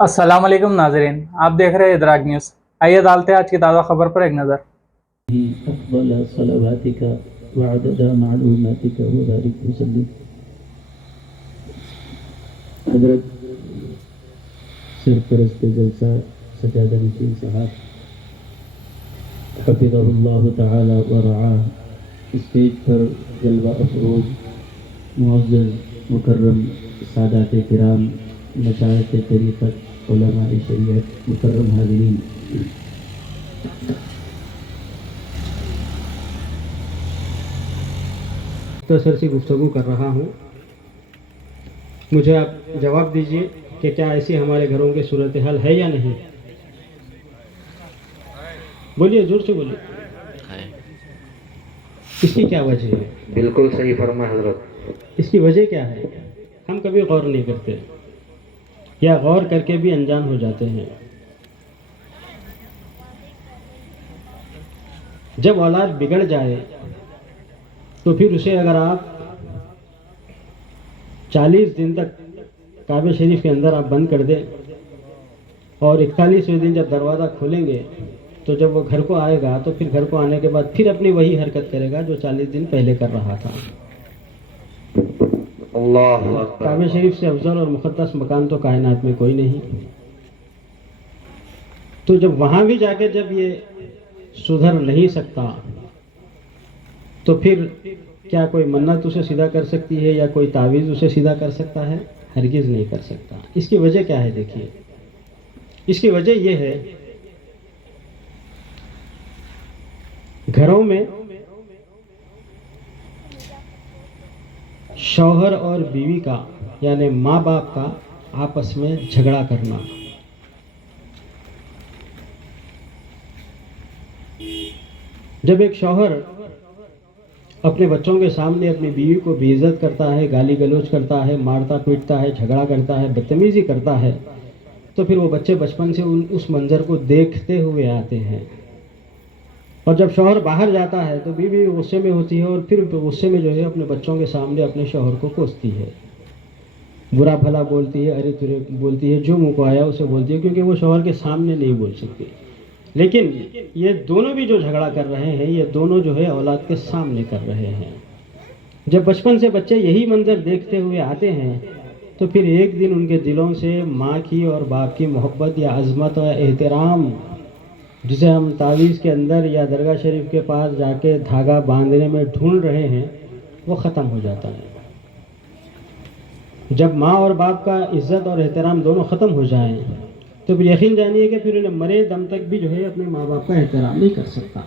अस्सलाम वालेकुम नाजरीन, आप देख रहे हैं इदराक न्यूज़। आइए डालते हैं आज की ताज़ा खबर पर एक नज़र। अफ़ज़ल सलावातिका व अदद मालूमातिका व बारिक वसल्लिम। हज़रत सरपरस्त जलसा सजादा नशीन साहब हफ़िज़हुल्लाह तआला व रआह स्टेज पर जलवा अफरोज मुअज़्ज़ज़ मुकर्रम सादात किराम मशाइख़ तरीक़त उलमाए शरीयत मुकर्रम हाज़िरीन, मुख्तसर सी गुफ्तगू कर रहा हूँ। मुझे आप जवाब दीजिए कि क्या ऐसी हमारे घरों की सूरत हाल है या नहीं। बोलिए, जोर से बोलिए। इसकी क्या वजह है? बिल्कुल सही फरमा हजरत। इसकी वजह क्या है? हम कभी गौर नहीं करते या गौर करके भी अनजान हो जाते हैं। जब औलाद बिगड़ जाए तो फिर उसे अगर आप 40 दिन तक काबे शरीफ के अंदर आप बंद कर दें और 41वें दिन जब दरवाज़ा खोलेंगे तो जब वो घर को आएगा तो फिर घर को आने के बाद फिर अपनी वही हरकत करेगा जो 40 दिन पहले कर रहा था। अल्लाह काबे शरीफ से अफजल और मुक़द्दस मकान तो कायनात में कोई नहीं। तो जब वहाँ भी जाके जब ये सुधर नहीं सकता तो फिर क्या कोई मन्नत उसे सीधा कर सकती है या कोई तावीज़ उसे सीधा कर सकता है? हरगिज़ नहीं कर सकता। इसकी वजह क्या है? देखिए, इसकी वजह यह है, घरों में शौहर और बीवी का यानी माँ बाप का आपस में झगड़ा करना। जब एक शौहर अपने बच्चों के सामने अपनी बीवी को बेइज्जत करता है, गाली गलौज करता है, मारता पीटता है, झगड़ा करता है, बदतमीजी करता है, तो फिर वो बच्चे बचपन से उस मंजर को देखते हुए आते हैं। और जब शौहर बाहर जाता है तो बीवी गुस्से में होती है और फिर गुस्से में जो है अपने बच्चों के सामने अपने शौहर को कोसती है, बुरा भला बोलती है, अरे तुरे बोलती है, जो मुँह को आया उसे बोलती है, क्योंकि वो शौहर के सामने नहीं बोल सकती। लेकिन ये दोनों भी जो झगड़ा कर रहे हैं, ये दोनों जो है औलाद के सामने कर रहे हैं। जब बचपन से बच्चे यही मंजर देखते हुए आते हैं तो फिर एक दिन उनके दिलों से माँ की और बाप की मोहब्बत या अज़मत और एहतराम, जिसे हम तावीज़ के अंदर या दरगाह शरीफ के पास जाके धागा बांधने में ढूंढ रहे हैं, वो ख़त्म हो जाता है। जब माँ और बाप का इज़्ज़त और एहतराम दोनों ख़त्म हो जाएं तो फिर यकीन जानिए कि फिर उन्हें मरे दम तक भी जो है अपने माँ बाप का एहतराम नहीं कर सकता,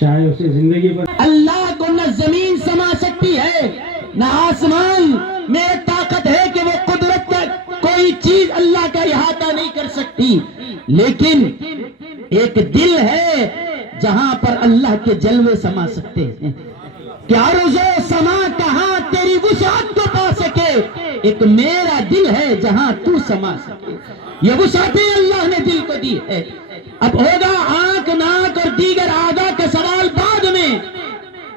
चाहे उसे जिंदगी पर। अल्लाह को न जमीन समा सकती है न आसमान में ताकत है कि वो कुदरत का कोई चीज अल्लाह का इहाता नहीं कर सकती। लेकिन एक दिल है जहां पर अल्लाह के जलवे समा सकते हैं। क्या रोज़ो समा कहां तेरी वुसात को पा सके, एक मेरा दिल है जहां तू समा सके। ये वुसातें अल्लाह ने दिल को दी है। अब होगा आंख नाक और दीगर आगा का सवाल बाद में।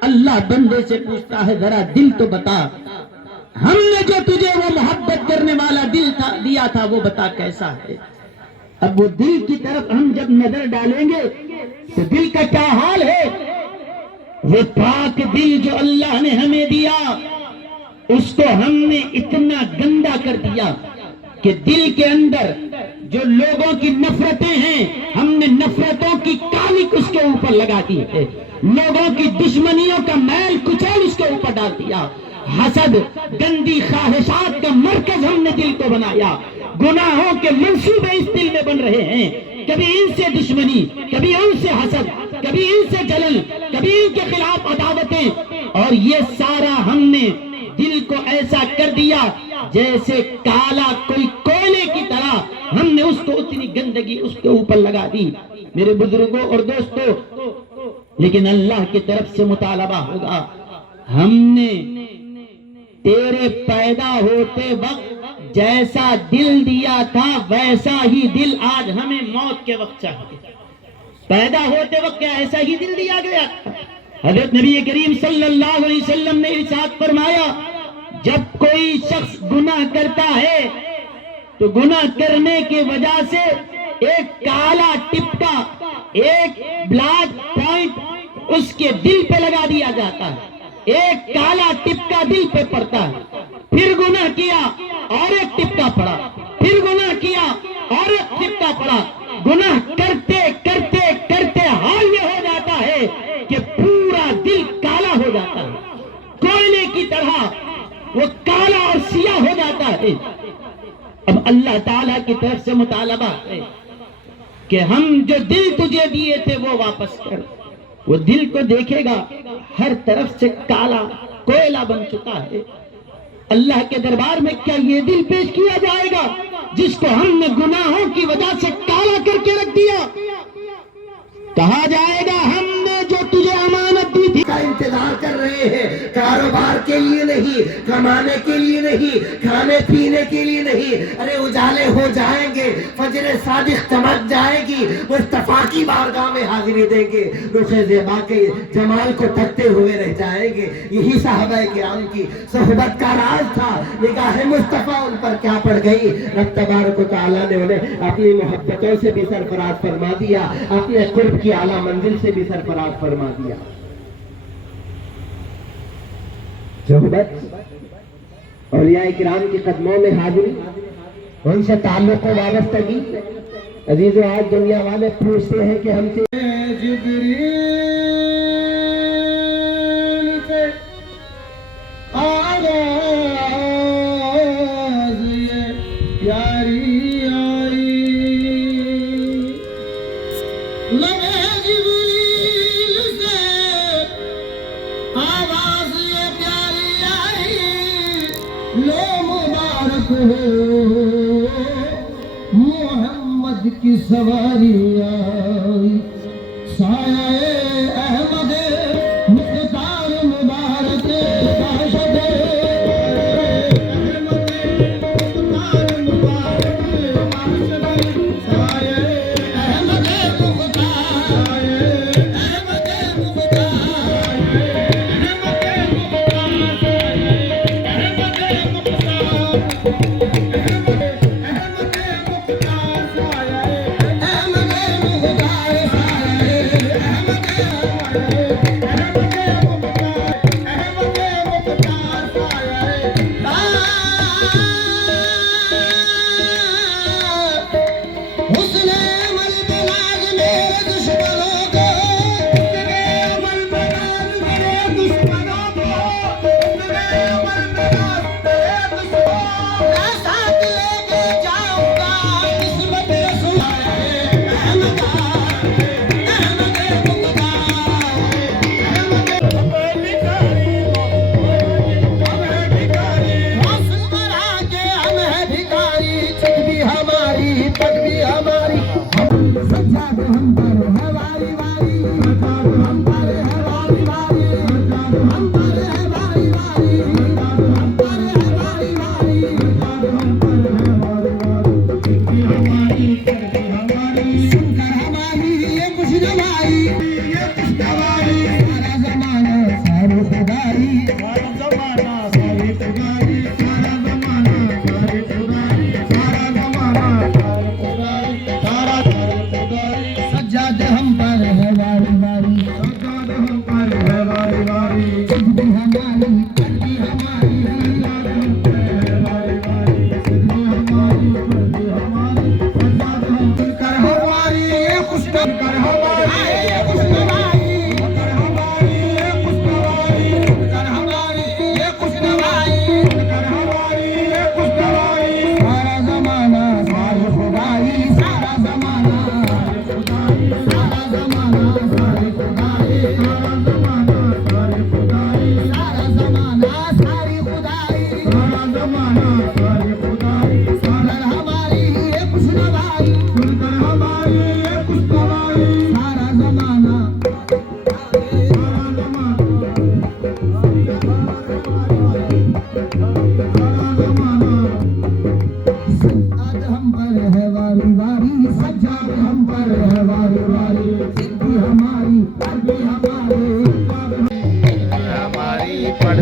अल्लाह बंदे से पूछता है, जरा दिल तो बता, हमने जो तुझे वो मोहब्बत करने वाला दिल दिया था वो बता कैसा है। अब वो दिल की तरफ हम जब नजर डालेंगे तो दिल का क्या हाल है। वो पाक दिल जो अल्लाह ने हमें दिया उसको हमने इतना गंदा कर दिया कि दिल के अंदर जो लोगों की नफरतें हैं, हमने नफरतों की कालिक उसके ऊपर लगा दी है। लोगों की दुश्मनियों का मैल कुचैल उसके ऊपर डाल दिया। हसद, गंदी ख्वाहिशात का मरकज हमने दिल को बनाया। गुनाहों के मंसूबे इस दिल में बन रहे हैं। कभी इनसे दुश्मनी, कभी उनसे हसद, कभी इनसे जलन, कभी इनके खिलाफ अदावतें, और ये सारा हमने दिल को ऐसा कर दिया जैसे काला कोई कोयले की तरह हमने उसको उतनी गंदगी उसके ऊपर लगा दी। मेरे बुजुर्गों और दोस्तों, लेकिन अल्लाह की तरफ से मुतालबा होगा, हमने तेरे पैदा होते वक्त जैसा दिल दिया था वैसा ही दिल आज हमें मौत के वक्त चाहिए। पैदा होते वक्त क्या ऐसा ही दिल दिया गया? हजरत नबी करीम सल्लल्लाहु अलैहि वसल्लम ने इरशाद फरमाया, जब कोई शख्स गुनाह करता है تو گناہ کرنے کی وجہ سے ایک کالا ٹپکا، ایک بلیک پوائنٹ اس کے دل پہ لگا دیا جاتا ہے، ایک کالا ٹپکا دل پہ پڑتا ہے۔ پھر گناہ کیا اور ایک ٹپکا پڑا، پھر گناہ کیا اور ایک ٹپکا پڑا، گناہ کرتے کرتے کرتے حال یہ ہو جاتا ہے کہ پورا دل کالا ہو جاتا ہے، کوئلے کی طرح وہ کالا اور سیاہ ہو جاتا ہے۔ اب اللہ تعالیٰ کی طرف سے مطالبہ ہے کہ ہم جو دل تجھے دیے تھے وہ واپس کر۔ وہ دل کو دیکھے گا ہر طرف سے کالا کوئلہ بن چکا ہے۔ اللہ کے دربار میں کیا یہ دل پیش کیا جائے گا جس کو ہم نے گناہوں کی وجہ سے کالا کر کے رکھ دیا؟ کہا جائے گا ہم نے جو تجھے امانت دی تھی کا انتظار کر رہے ہیں، کاروبار کے لیے نہیں، کمانے کے لیے نہیں، کھانے پینے کے لیے نہیں۔ ارے اجالے ہو جائیں گے، فجر صادق چمک جائے گی، مصطفیٰ کی بارگاہ میں حاضری دیں گے، رخ زیبا کے جمال کو تکتے ہوئے رہ جائیں گے۔ یہی صحابہ کرام کی صحبت کا راز تھا۔ نگاہ مصطفیٰ ان پر کیا پڑ گئی؟ رب تبارک و تعالیٰ نے انہیں اپنی محبتوں سے بھی سرفراز فرما دیا، اپنے قرب کی اعلیٰ منزل سے بھی سرفراز فرما دیا۔ صحبت اولیاء کرام کی قدموں میں حاضری، ان سے تعلق و وابستگی۔ عزیزو، آج دنیا والے پوچھتے ہیں کہ ہم سے جبریل سے آواز یہ پیاری آئی، لبے جبریل سے آواز یہ پیاری آئی، لو مبارک ہو محمد کی سواری آئی، سایہ احمد مختار مبارک باشد احمد مختار مبارک باشد، سایہ احمد مختار، احمد مختار، ہماری پڑھ